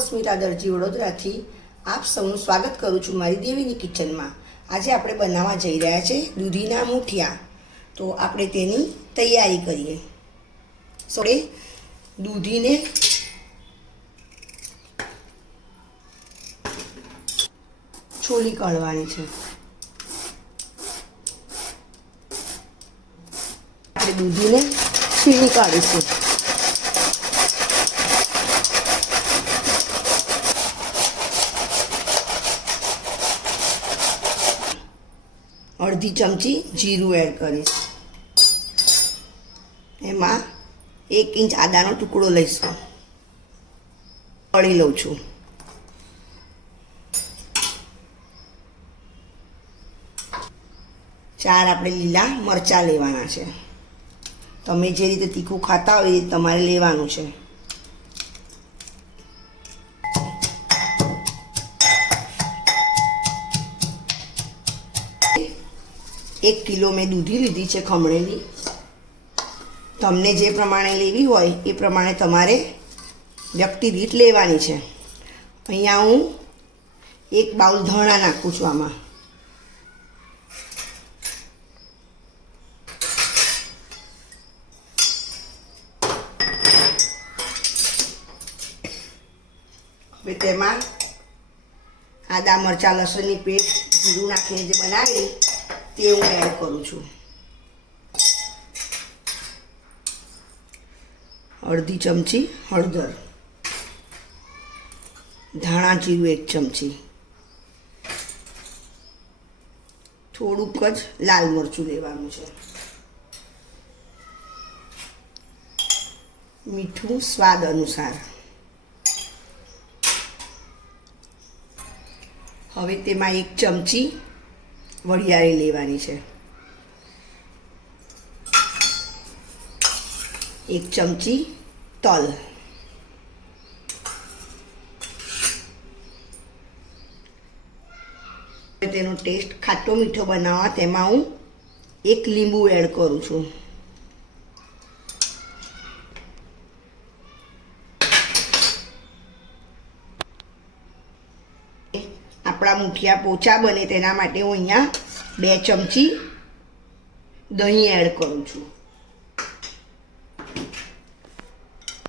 હું દરજી વડોદરાથી આપ સૌનું સ્વાગત કરું છું મારી દેવીની કિચનમાં. આજે આપણે બનાવવા જઈ રહ્યા છે દૂધીના મૂઠિયા. તો આપણે તેની તૈયારી કરીએ. સોરે દૂધીને છોલી કાઢવાની છે. આપણે દૂધીને છીણી કાઢીશું. અડધી ચમચી જીરું એડ કરીશ. એમાં એક ઇંચ આદાનો ટુકડો લઈશું. તળી લઉં છું. ચાર આપણે લીલા મરચાં લેવાના છે. તમે જે રીતે તીખું ખાતા હોય એ તમારે લેવાનું છે. એક કિલો મેં દૂધી લીધી છે ખમણેલી. તમને જે પ્રમાણે લેવી હોય એ પ્રમાણે તમારે વ્યક્તિ દીઠ લેવાની છે. અહીંયા હું એક બાઉલ ધણા નાખું છું આમાં. હવે તેમાં આદા, મરચાં, લસણની પેસ્ટ, જીરું નાખીને જે બનાવી તે હું એડ કરું છું. અડધી ચમચી હળદર. ધાણા જીરું એક ચમચી. થોડુંક જ લાલ મરચું લેવાનું છે. મીઠું સ્વાદ અનુસાર. હવે તેમાં એક ચમચી વરિયાળી લેવાની છે. એક ચમચી તલ. તેનો ટેસ્ટ ખાટો મીઠો બનાવવા તેમાં હું એક લીંબુ એડ કરું છું. આપણા મુઠિયા પોચા બને તેના માટે હું અહીંયા બે ચમચી દહીં એડ કરું છું.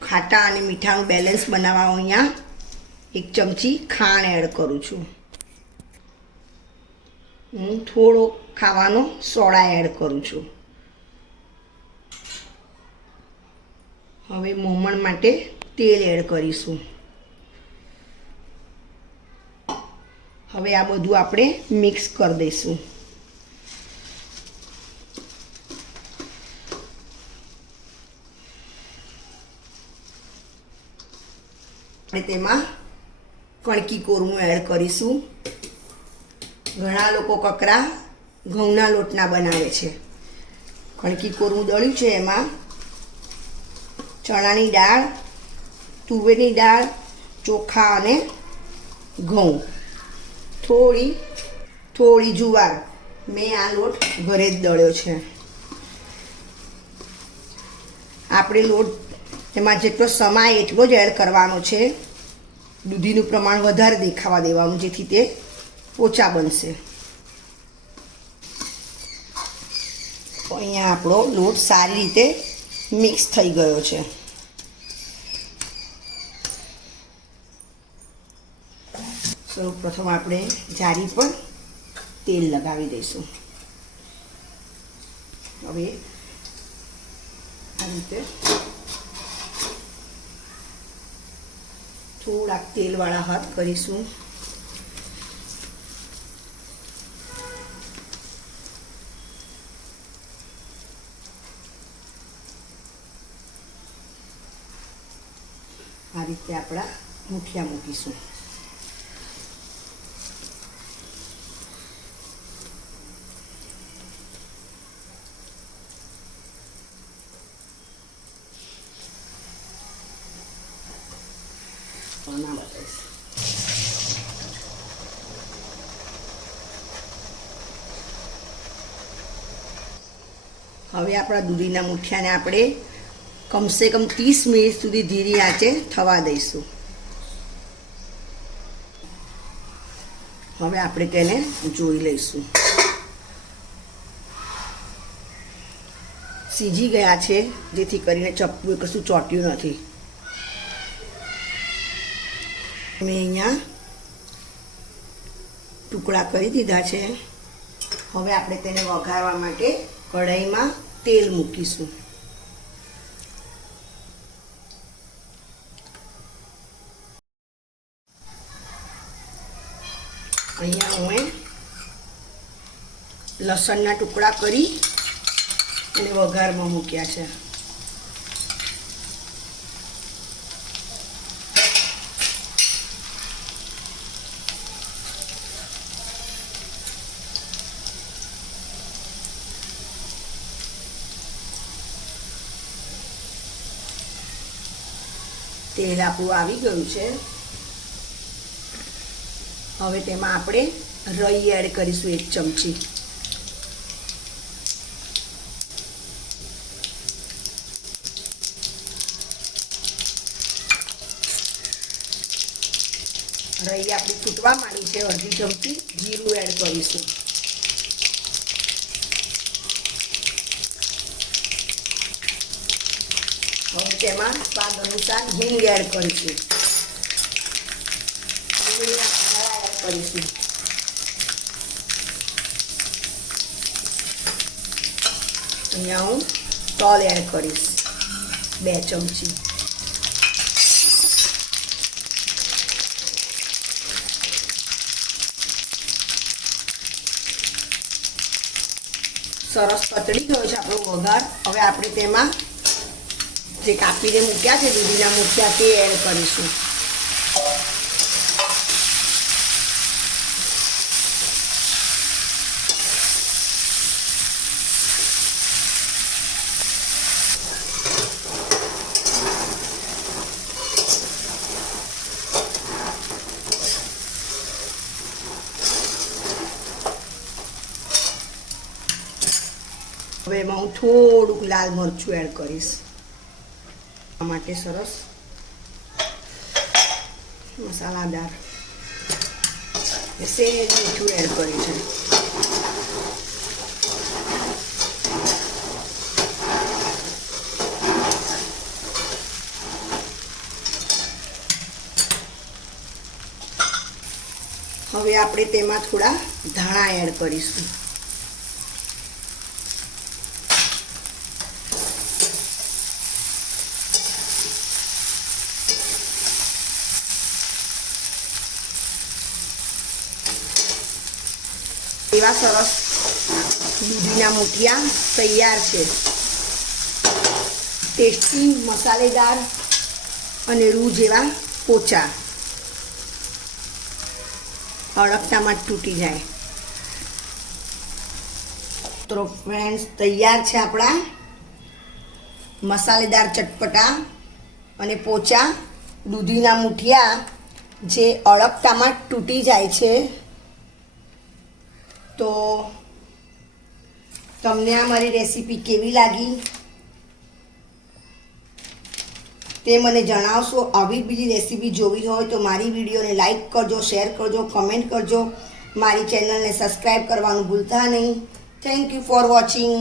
ખાટા અને મીઠાનું બેલેન્સ બનાવવા હું અહીંયા એક ચમચી ખાંડ એડ કરું છું. હું થોડો ખાવાનો સોડા એડ કરું છું. હવે મોમણ માટે તેલ એડ કરીશું. હવે આ બધું આપણે મિક્સ કરી દઈશું. આપણે તેમાં કણકી કોરમું એડ કરીશું. ઘણા લોકો કકરા ઘઉંના લોટના બનાવે છે. કણકી કોરમું દળ્યું છે એમાં ચણાની દાળ, તુવેરની દાળ, ચોખા અને ઘઉં. થોડી થોડી જુવાર મેં આ લોટ ઘરે જ દળ્યો છે. આપણે લોટ એમાં જેટલો સમાય એટલો જ એડ કરવાનો છે. દૂધીનું પ્રમાણ વધારે દેખાવા દેવાનું, જેથી તે ઓછા બનશે. અહીંયા આપણો લોટ સારી રીતે મિક્સ થઈ ગયો છે. સૌ પ્રથમ આપણે જારી પર તેલ લગાવી દઈશું. હવે આ રીતે થોડાક તેલવાળા હાથ કરીશું. આ રીતે આપણા મુઠિયા મૂકીશું. હવે આપણા દૂધીના મુઠિયાને આપણે કમસે કમ ત્રીસ મિનિટ સુધી ધીરી આંચે થવા દઈશું. હવે આપણે તેને જોઈ લઈશું. સીજી ગયા છે, જેથી કરીને ચપ્પુ કશું ચોટ્યું નથી. મેં અહીંયા ટુકડા કરી દીધા છે. હવે આપણે તેને વઘારવા માટે કઢાઈમાં તેલ મૂકીશું. અહીંયા અમે લસણના ટુકડા કરી અને વઘારમાં મૂક્યા છે. તેલ આપણું આવી ગયું છે. હવે તેમાં આપણે રઈ એડ કરીશું એક ચમચી. રઈ આપણી ફૂટવા માંડી છે, અડધી ચમચી જીરું એડ કરીશું. તેમાં સ્વાદ અનુસાર હિંગ એડ કરીશું. કરીશું. અહીંયા હું તલ એડ કરીશ, બે ચમચી. સરસ પતળી ગયો છે આપણો વઘાર. હવે આપણે તેમાં જે કાપીને મૂક્યા છે, દૂધીના મૂક્યા, તે એડ કરીશું. હવે એમાં હું થોડુંક લાલ મરચું એડ કરીશ. માટે સરસ મસાલાદાર સેજ મીઠું એડ કર્યું છે હવે આપણે તેમાં થોડા ધાણા એડ કરીશું એવા સરસ દૂધીના મૂઠિયા તૈયાર છે ટેસ્ટી મસાલેદાર અને રૂ જેવા પોચા અડકતામાં જ તૂટી જાય તો ફ્રેન્ડ્સ તૈયાર છે આપણા મસાલેદાર ચટપટા અને પોચા દૂધીના મૂઠિયા જે અડકતામાં જ તૂટી જાય છે તો તમને આ મારી રેસીપી કેવી લાગી? તે મને જણાવશો. આવી બીજી રેસીપી જોવી હોય તો મારી વિડીયોને લાઈક કરજો શેર કરજો કમેન્ટ કરજો. મારી ચેનલને સબસ્ક્રાઈબ કરવાનું ભૂલતા નહીં. Thank you for watching